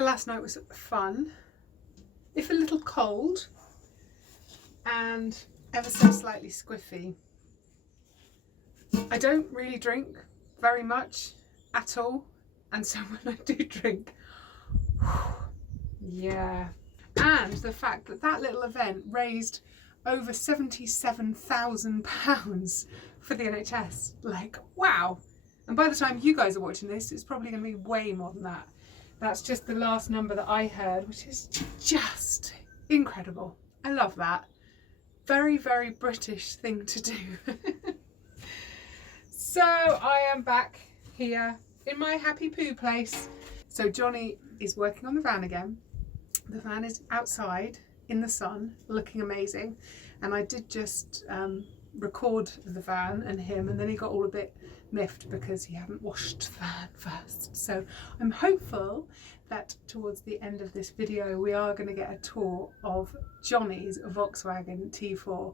Dinner last night was fun, if a little cold and ever so slightly squiffy. I don't really drink very much at all, and so when I do drink, yeah. And the fact that that little event raised over £77,000 for the NHS, like, wow. And by the time you guys are watching this, it's probably going to be way more than that. That's just the last number that I heard, which is just incredible. I love that. Very, very British thing to do. So I am back here in my happy poo place. So Johnny is working on the van again. The van is outside in the sun, looking amazing. And I did just record the van and him, and then he got all a bit miffed because he hadn't washed the van first. So I'm hopeful that towards the end of this video we are going to get a tour of Johnny's Volkswagen T4.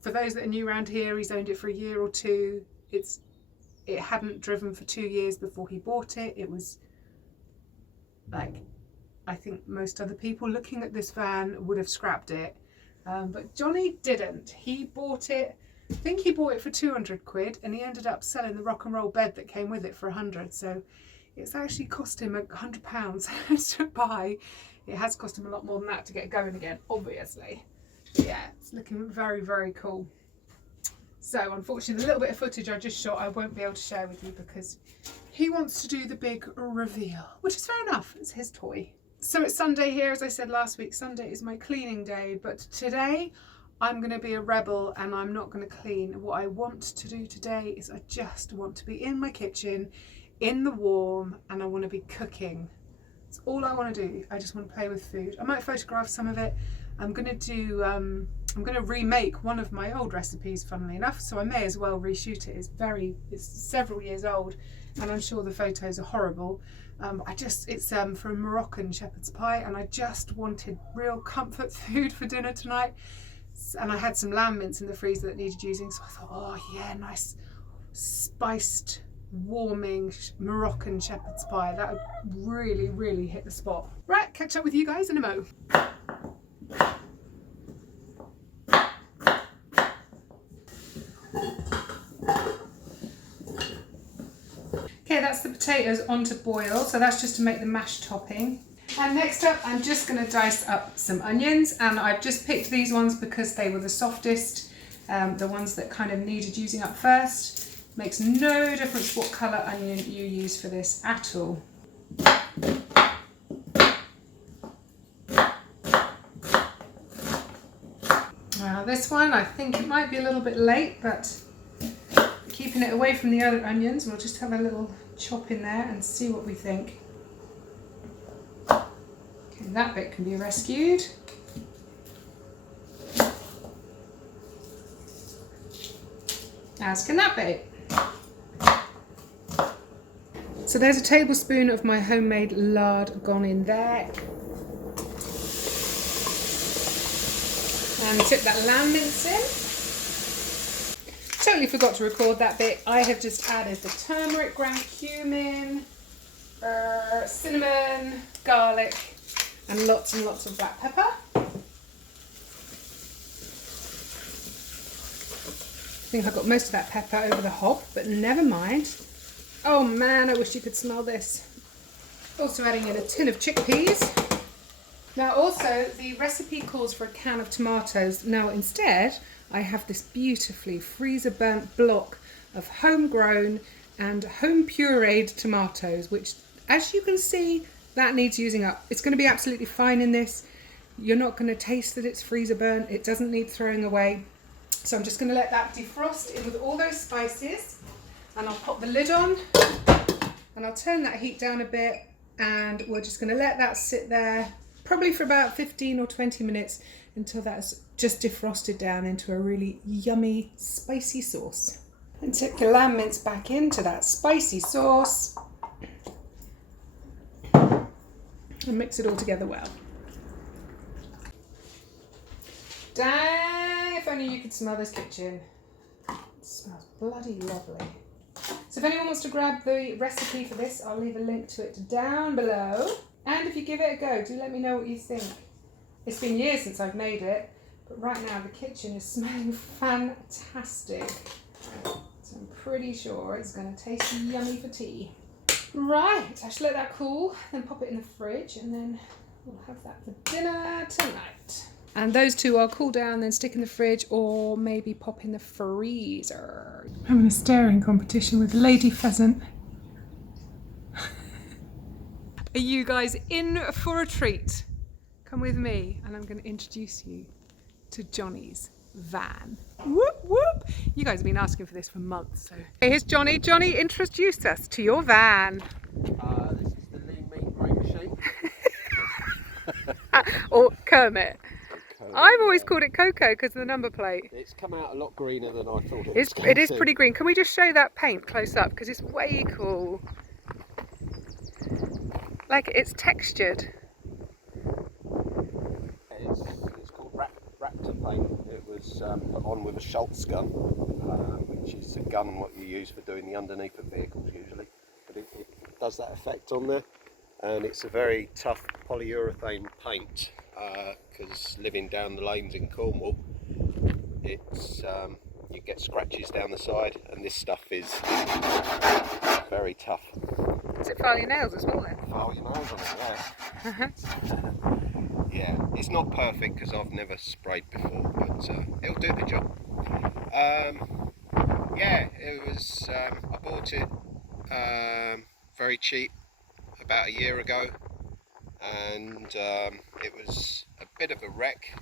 For those that are new around here, he's owned it for a year or two. It hadn't driven for 2 years before he bought it. It was like, I think most other people looking at this van would have scrapped it. But Johnny didn't. He bought it, I think he bought it for 200 quid, and he ended up selling the rock and roll bed that came with it for 100. So it's actually cost him £100 to buy. It has cost him a lot more than that to get going again, obviously. But yeah, it's looking very, very cool. So unfortunately, the little bit of footage I just shot, I won't be able to share with you because he wants to do the big reveal, which is fair enough. It's his toy. So it's Sunday here, as I said last week. Sunday is my cleaning day, but today I'm going to be a rebel and I'm not going to clean. What I want to do today is I just want to be in my kitchen, in the warm, and I want to be cooking. That's all I want to do. I just want to play with food. I might photograph some of it. I'm going to remake one of my old recipes, funnily enough, so I may as well reshoot it. It's several years old, and I'm sure the photos are horrible. It's from Moroccan shepherd's pie, and I just wanted real comfort food for dinner tonight. And I had some lamb mince in the freezer that needed using, so I thought, oh yeah, nice spiced, warming Moroccan shepherd's pie. That would really, really hit the spot. Right, catch up with you guys in a mo. Okay, that's the potatoes on to boil, so that's just to make the mashed topping. And next up, I'm just going to dice up some onions, and I've just picked these ones because they were the softest, the ones that kind of needed using up first. Makes no difference what colour onion you use for this at all. This one, I think it might be a little bit late, but keeping it away from the other onions, we'll just have a little chop in there and see what we think. Okay, that bit can be rescued. As can that bit. So there's a tablespoon of my homemade lard gone in there. And tip that lamb mince in. Totally forgot to record that bit. I have just added the turmeric, ground cumin, cinnamon, garlic, and lots of black pepper. I think I got most of that pepper over the hob, but never mind. Oh man, I wish you could smell this. Also adding in a tin of chickpeas. Now also, the recipe calls for a can of tomatoes. Now instead, I have this beautifully freezer burnt block of homegrown and home pureed tomatoes, which, as you can see, that needs using up. It's going to be absolutely fine in this. You're not going to taste that it's freezer burnt. It doesn't need throwing away. So I'm just going to let that defrost in with all those spices, and I'll pop the lid on and I'll turn that heat down a bit, and we're just going to let that sit there probably for about 15 or 20 minutes until that's just defrosted down into a really yummy spicy sauce. And take your lamb mince back into that spicy sauce and mix it all together well. Dang, if only you could smell this kitchen. It smells bloody lovely. So if anyone wants to grab the recipe for this, I'll leave a link to it down below. And if you give it a go, do let me know what you think. It's been years since I've made it, but right now the kitchen is smelling fantastic. So I'm pretty sure it's going to taste yummy for tea. Right, I should let that cool, then pop it in the fridge, and then we'll have that for dinner tonight. And those two I'll cool down, then stick in the fridge, or maybe pop in the freezer. I'm having a staring competition with Lady Pheasant. Are you guys in for a treat? Come with me and I'm going to introduce you to Johnny's van. Whoop whoop! You guys have been asking for this for months, so here's Johnny. Johnny, introduce us to your van. This is the lean meat grain machine. Or Kermit. I've always called it Coco because of the number plate. It's come out a lot greener than I thought it was. It is pretty green. Can we just show that paint close up because it's way cool. Like it's textured. It's called Raptor paint. It was put on with a Schultz gun, which is a gun what you use for doing the underneath of vehicles usually. But it does that effect on there, and it's a very tough polyurethane paint. Because living down the lanes in Cornwall, it's you get scratches down the side, and this stuff is very tough. Does it file your nails as well then? File your nails on it, yeah. Yeah, it's not perfect because I've never sprayed before, but it'll do the job. Yeah, it was. I bought it very cheap about a year ago, and it was a bit of a wreck.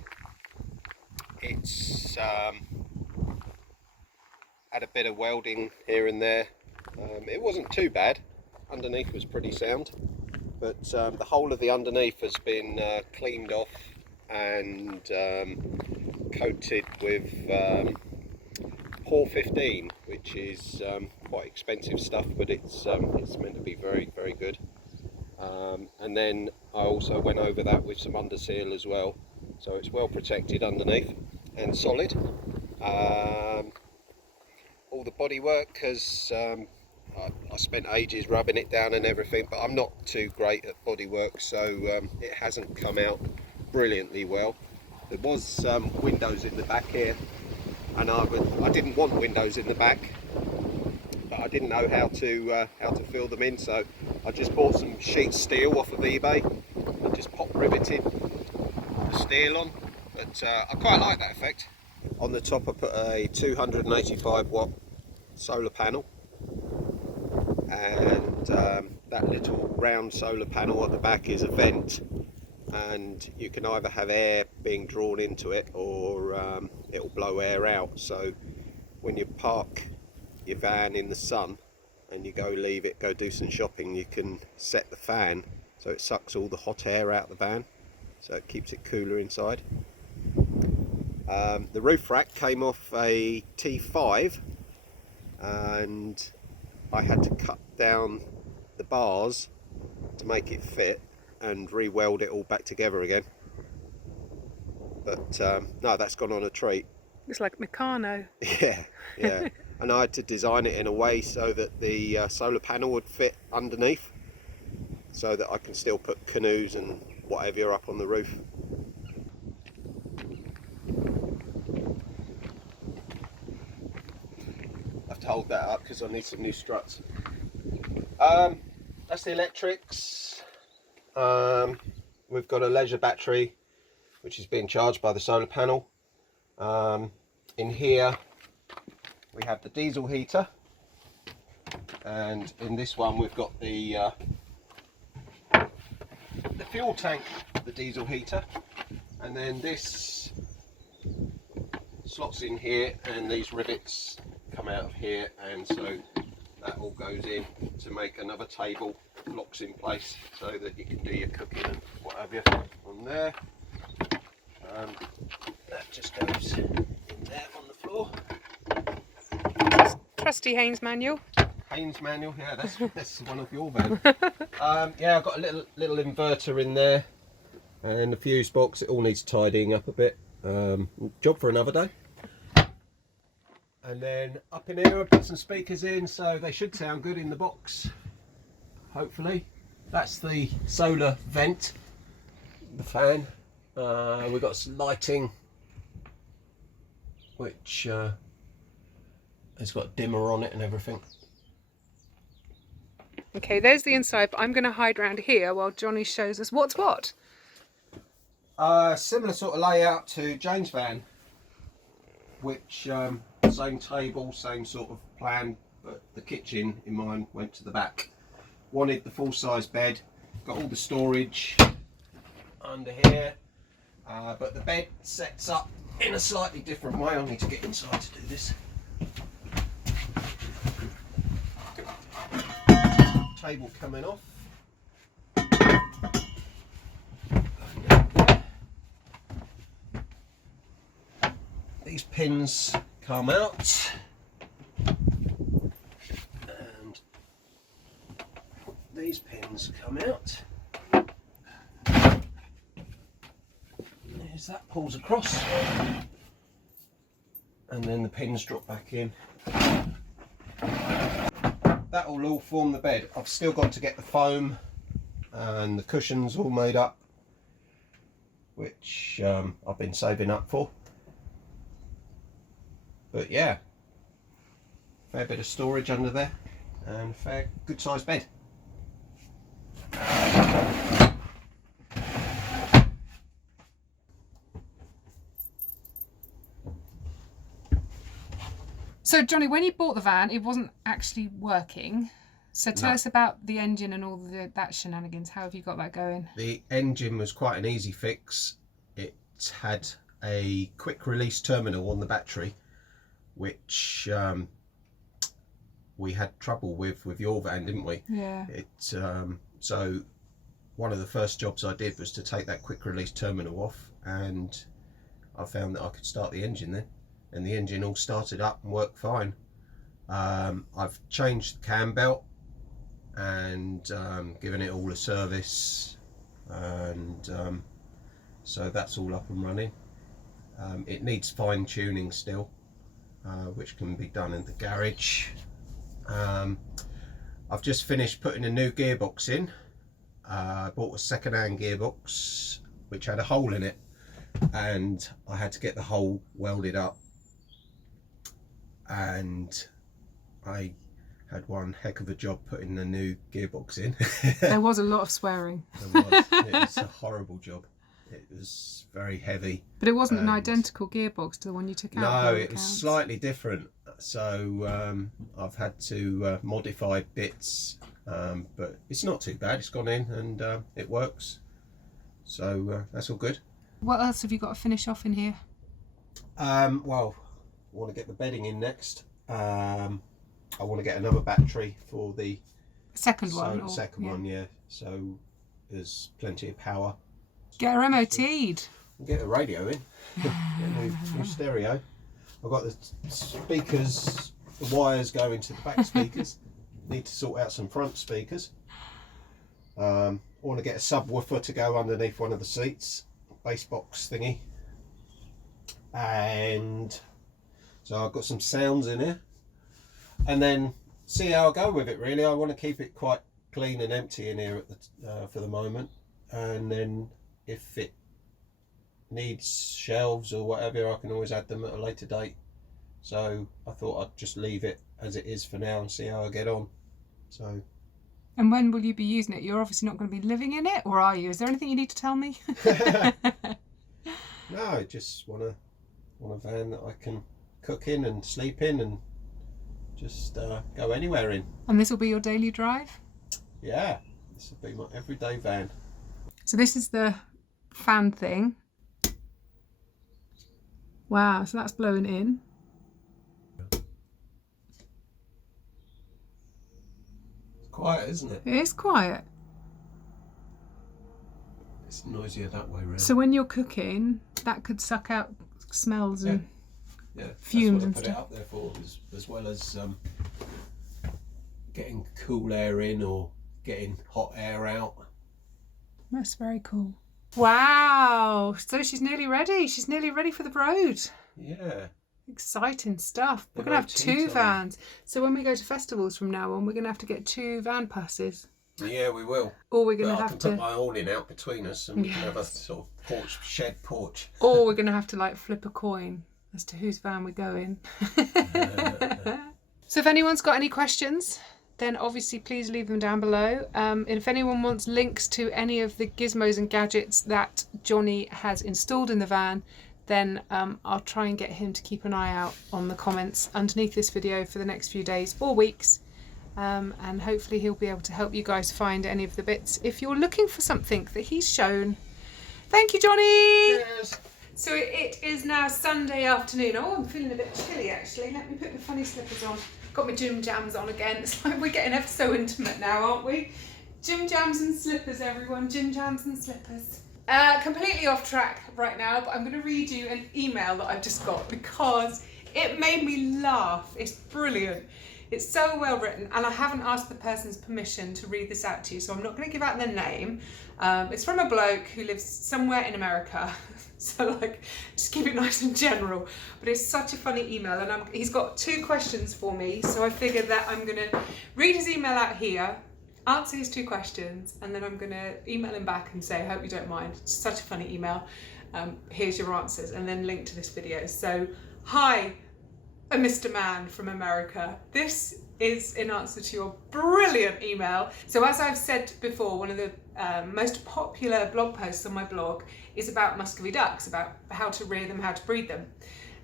It's had a bit of welding here and there. It wasn't too bad. Underneath was pretty sound, but the whole of the underneath has been cleaned off and coated with Por-15, which is quite expensive stuff, but it's meant to be very, very good. And then I also went over that with some underseal as well, so it's well protected underneath and solid. All the bodywork has I spent ages rubbing it down and everything, but I'm not too great at bodywork, so it hasn't come out brilliantly well. There was windows in the back here, and I didn't want windows in the back, but I didn't know how to fill them in, so I just bought some sheet steel off of eBay and just pop riveted the steel on. But I quite like that effect. On the top I put a 285 watt solar panel, and that little round solar panel at the back is a vent, and you can either have air being drawn into it or it'll blow air out. So when you park your van in the sun and you go do some shopping, you can set the fan so it sucks all the hot air out of the van, so it keeps it cooler inside. The roof rack came off a T5, and I had to cut down the bars to make it fit and re-weld it all back together again. But no, that's gone on a treat. It's like Meccano. Yeah, yeah. And I had to design it in a way so that the solar panel would fit underneath, so that I can still put canoes and whatever up on the roof. I have to hold that up because I need some new struts. That's the electrics. We've got a leisure battery which is being charged by the solar panel. In here we have the diesel heater, and in this one we've got the fuel tank, the diesel heater, and then this slots in here, and these rivets come out of here, and so that all goes in to make another table, locks in place so that you can do your cooking and what have you on there. That just goes in there on the floor. Trusty Haynes manual. Haynes manual, yeah, that's one of your vans. Yeah, I've got a little inverter in there and a fuse box. It all needs tidying up a bit. Job for another day. And then up in here I put some speakers in, so they should sound good in the box, hopefully. that's the solar vent, the fan. We've got some lighting, which has got a dimmer on it and everything. Okay, there's the inside, but I'm going to hide around here while Johnny shows us what's what. Similar sort of layout to Jane's van, which same table, same sort of plan, but the kitchen in mine went to the back. Wanted the full-size bed, got all the storage under here, but the bed sets up in a slightly different way. I need to get inside to do this. Table coming off. These pins come out, and these pins come out. There's that pulls across, and then the pins drop back in. That will all form the bed. I've still got to get the foam and the cushions all made up, which I've been saving up for. But yeah, fair bit of storage under there and a fair good sized bed. So Johnny, when you bought the van, it wasn't actually working. So tell us about the engine and all that shenanigans. How have you got that going? The engine was quite an easy fix. It had a quick release terminal on the battery, which we had trouble with your van, didn't we? Yeah. So one of the first jobs I did was to take that quick release terminal off, and I found that I could start the engine then, and the engine all started up and worked fine. I've changed the cam belt and given it all a service, and so that's all up and running. It needs fine tuning still, which can be done in the garage. I've just finished putting a new gearbox in. I bought a second-hand gearbox which had a hole in it, and I had to get the hole welded up, and I had one heck of a job putting the new gearbox in. There was a lot of swearing. There was. It was a horrible job. It was very heavy. But it wasn't an identical gearbox to the one you took out? No, it was slightly different. So I've had to modify bits, but it's not too bad. It's gone in and it works. So that's all good. What else have you got to finish off in here? Well, I want to get the bedding in next. I want to get another battery for the second one. One, yeah. So there's plenty of power. Get her MOT'd. Get a radio in. Get a new stereo. I've got the speakers, the wires go into the back speakers. Need to sort out some front speakers. I want to get a subwoofer to go underneath one of the seats, bass box thingy. And so I've got some sounds in here. And then see how I go with it really. I want to keep it quite clean and empty in here at the, for the moment. And then if it needs shelves or whatever, I can always add them at a later date. So I thought I'd just leave it as it is for now and see how I get on. So. And when will you be using it? You're obviously not going to be living in it, or are you? Is there anything you need to tell me? No, I just want a van that I can cook in and sleep in and just go anywhere in. And this will be your daily drive? Yeah, this will be my everyday van. So this is the fan thing. Wow, so that's blowing in. It's quiet, isn't it? It is quiet. It's noisier that way, really. So when you're cooking, that could suck out smells and fumes and stuff. That's what I put it up there for, as well as getting cool air in or getting hot air out. That's very cool. Wow, so she's nearly ready. She's nearly ready for the road. Yeah. Exciting stuff. We're going to have two vans. So when we go to festivals from now on, we're going to have to get two van passes. Yeah, we will. Or we're going But to I have can to... put my awning out between us and we can have a Yes. sort of porch, shed porch. Or we're going to have to like flip a coin as to whose van we go in. So if anyone's got any questions, then obviously please leave them down below. And if anyone wants links to any of the gizmos and gadgets that Johnny has installed in the van, then I'll try and get him to keep an eye out on the comments underneath this video for the next few days or weeks. And hopefully he'll be able to help you guys find any of the bits if you're looking for something that he's shown. Thank you, Johnny! Cheers! So it is now Sunday afternoon. Oh, I'm feeling a bit chilly actually. Let me put my funny slippers on. Got my gym jams on again. It's like we're getting ever so intimate now, aren't we? Gym jams and slippers, everyone. Gym jams and slippers. Completely off track right now, but I'm going to read you an email that I've just got because it made me laugh. It's brilliant. It's so well written, and I haven't asked the person's permission to read this out to you, so I'm not going to give out their name. It's from a bloke who lives somewhere in America, so like just keep it nice and general. But it's such a funny email, and he's got 2 questions for me, so I figured that I'm going to read his email out here, answer his 2 questions, and then I'm going to email him back and say, I hope you don't mind. It's such a funny email. Here's your answers, and then link to this video. So, hi. A Mr. Man from America. This is in answer to your brilliant email. So as I've said before, one of the most popular blog posts on my blog is about Muscovy ducks, about how to rear them, how to breed them.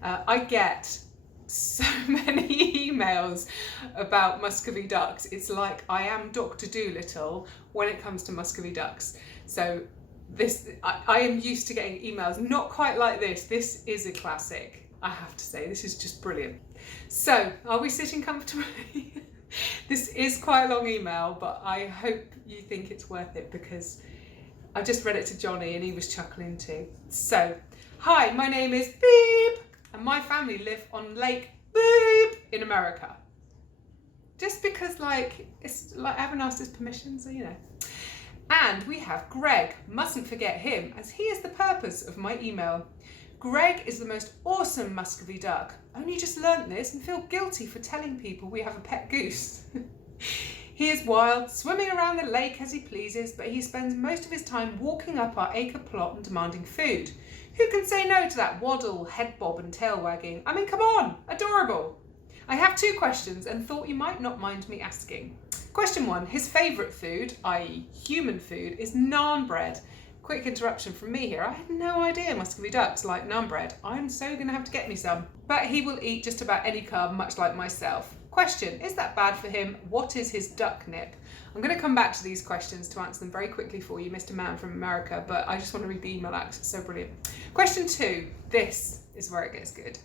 I get so many emails about Muscovy ducks. It's like I am Dr. Dolittle when it comes to Muscovy ducks. So I am used to getting emails, not quite like this. This is a classic. I have to say, this is just brilliant. So, are we sitting comfortably? This is quite a long email, but I hope you think it's worth it because I just read it to Johnny and he was chuckling too. So, hi, my name is Beep, and my family live on Lake Beep in America. Just because, like, it's like I haven't asked his permission, so you know. And we have Greg. Mustn't forget him, as he is the purpose of my email. Greg is the most awesome Muscovy duck. Only just learnt this and feel guilty for telling people we have a pet goose. He is wild, swimming around the lake as he pleases, but he spends most of his time walking up our acre plot and demanding food. Who can say no to that waddle, head bob and tail wagging? I mean, come on, adorable. I have 2 questions and thought you might not mind me asking. Question 1, his favourite food, i.e. human food, is naan bread. Quick interruption from me here. I had no idea Muscovy ducks like naan bread. I'm so going to have to get me some. But he will eat just about any carb, much like myself. Question, is that bad for him? What is his duck nip? I'm going to come back to these questions to answer them very quickly for you, Mr. Man from America, but I just want to read the email out because it's so brilliant. Question 2, this is where it gets good.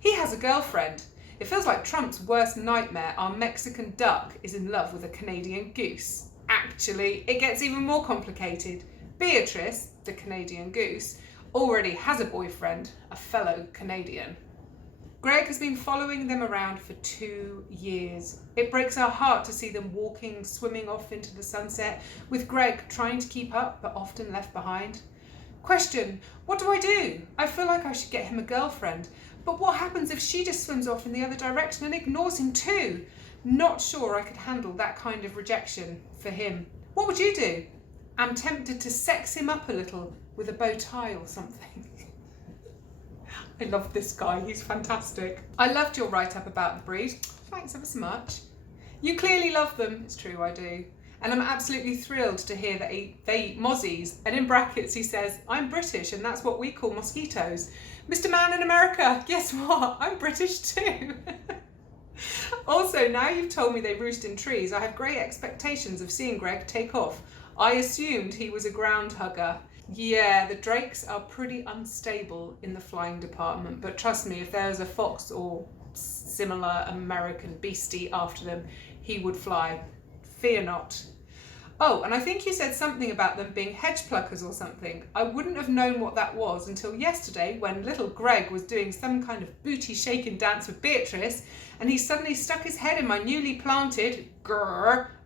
He has a girlfriend. It feels like Trump's worst nightmare. Our Mexican duck is in love with a Canadian goose. Actually, it gets even more complicated. Beatrice, the Canadian goose, already has a boyfriend, a fellow Canadian. Greg has been following them around for 2 years. It breaks our heart to see them walking, swimming off into the sunset, with Greg trying to keep up but often left behind. Question, what do I do? I feel like I should get him a girlfriend, but what happens if she just swims off in the other direction and ignores him too? Not sure I could handle that kind of rejection for him. What would you do? I'm tempted to sex him up a little with a bow tie or something. I love this guy, he's fantastic. I loved your write-up about the breed. Thanks ever so much. You clearly love them. It's true, I do. And I'm absolutely thrilled to hear that they eat mozzies. And in brackets he says, I'm British and that's what we call mosquitoes. Mr. Man in America, guess what? I'm British too. Also, now you've told me they roost in trees, I have great expectations of seeing Greg take off. I assumed he was a ground hugger. Yeah, the drakes are pretty unstable in the flying department, but trust me, if there was a fox or similar American beastie after them, he would fly. Fear not. Oh, and I think you said something about them being hedge pluckers or something. I wouldn't have known what that was until yesterday when little Greg was doing some kind of booty shaking dance with Beatrice, and he suddenly stuck his head in my newly planted,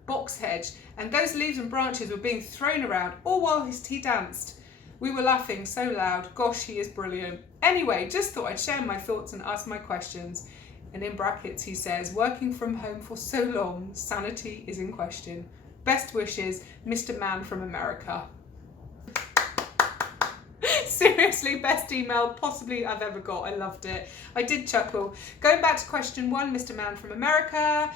box hedge, and those leaves and branches were being thrown around all while he danced. We were laughing so loud. Gosh, he is brilliant. Anyway, just thought I'd share my thoughts and ask my questions. And in brackets he says, working from home for so long, sanity is in question. Best wishes, Mr. Man from America. Seriously, best email possibly I've ever got. I loved it. I did chuckle. Going back to question 1, Mr. Man from America.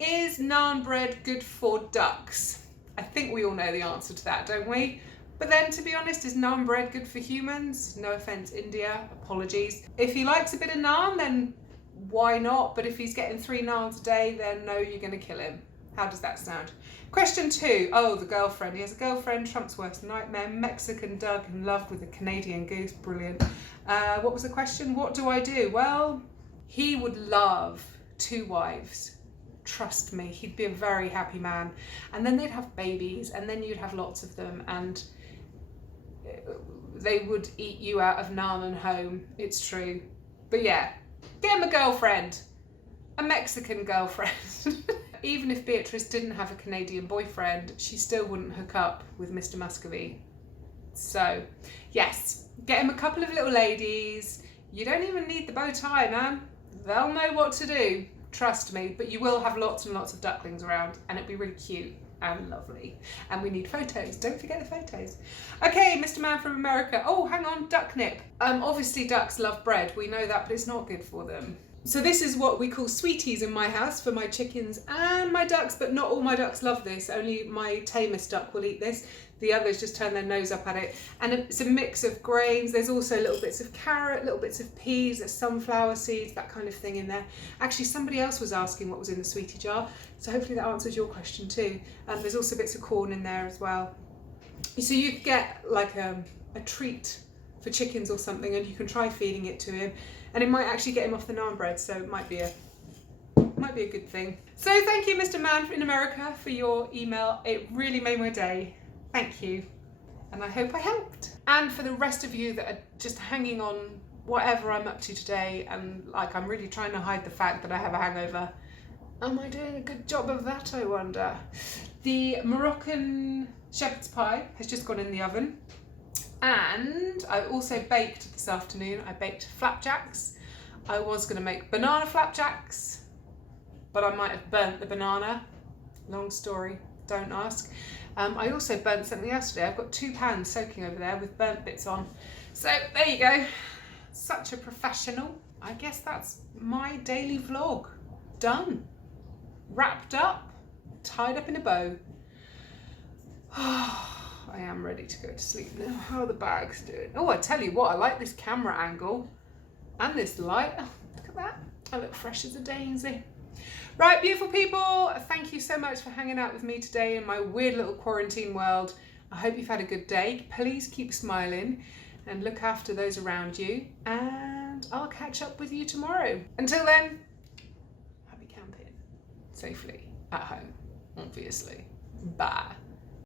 Is naan bread good for ducks? I think we all know the answer to that, don't we? But then, to be honest, is naan bread good for humans? No offence, India, apologies. If he likes a bit of naan, then why not? But if he's getting 3 naans a day, then no, you're going to kill him. How does that sound? Question 2. Oh, the girlfriend. He has a girlfriend, Trump's worst nightmare, Mexican Doug in love with a Canadian goose. Brilliant. What was the question? What do I do? Well, he would love 2 wives. Trust me, he'd be a very happy man. And then they'd have babies, and then you'd have lots of them, and they would eat you out of naan and home. It's true. But yeah, get him a girlfriend. A Mexican girlfriend. Even if Beatrice didn't have a Canadian boyfriend, she still wouldn't hook up with Mr. Muscovy. So, yes, get him a couple of little ladies. You don't even need the bow tie, man. They'll know what to do, trust me. But you will have lots and lots of ducklings around, and it'll be really cute and lovely. And we need photos. Don't forget the photos. Okay, Mr. Man from America. Oh, hang on, duck nip. Obviously ducks love bread. We know that, but it's not good for them. So this is what we call sweeties in my house for my chickens and my ducks, but not all my ducks love this. Only my tamest duck will eat this. The others just turn their nose up at it. And it's a mix of grains. There's also little bits of carrot, little bits of peas, there's sunflower seeds, that kind of thing in there. Actually, somebody else was asking what was in the sweetie jar, so hopefully that answers your question too. There's also bits of corn in there as well. So you could get like a treat for chickens or something, and you can try feeding it to him. And it might actually get him off the naan bread, so it might be a good thing. So thank you, Mr. Man in America, for your email. It really made my day. Thank you. And I hope I helped. And for the rest of you that are just hanging on whatever I'm up to today, and like I'm really trying to hide the fact that I have a hangover. Am I doing a good job of that, I wonder? The Moroccan shepherd's pie has just gone in the oven. And I also baked this afternoon. I baked flapjacks. I was going to make banana flapjacks, but I might have burnt the banana. Long story, don't ask. I also burnt something else today. I've got 2 pans soaking over there with burnt bits on. So there you go. Such a professional. I guess that's my daily vlog. Done. Wrapped up. Tied up in a bow. I am ready to go to sleep now. How are the bags doing? Oh, I tell you what, I like this camera angle and this light. Oh, look at that. I look fresh as a daisy. Right, beautiful people, thank you so much for hanging out with me today in my weird little quarantine world. I hope you've had a good day. Please keep smiling and look after those around you, and I'll catch up with you tomorrow. Until then, happy camping. Safely at home, obviously. Bye.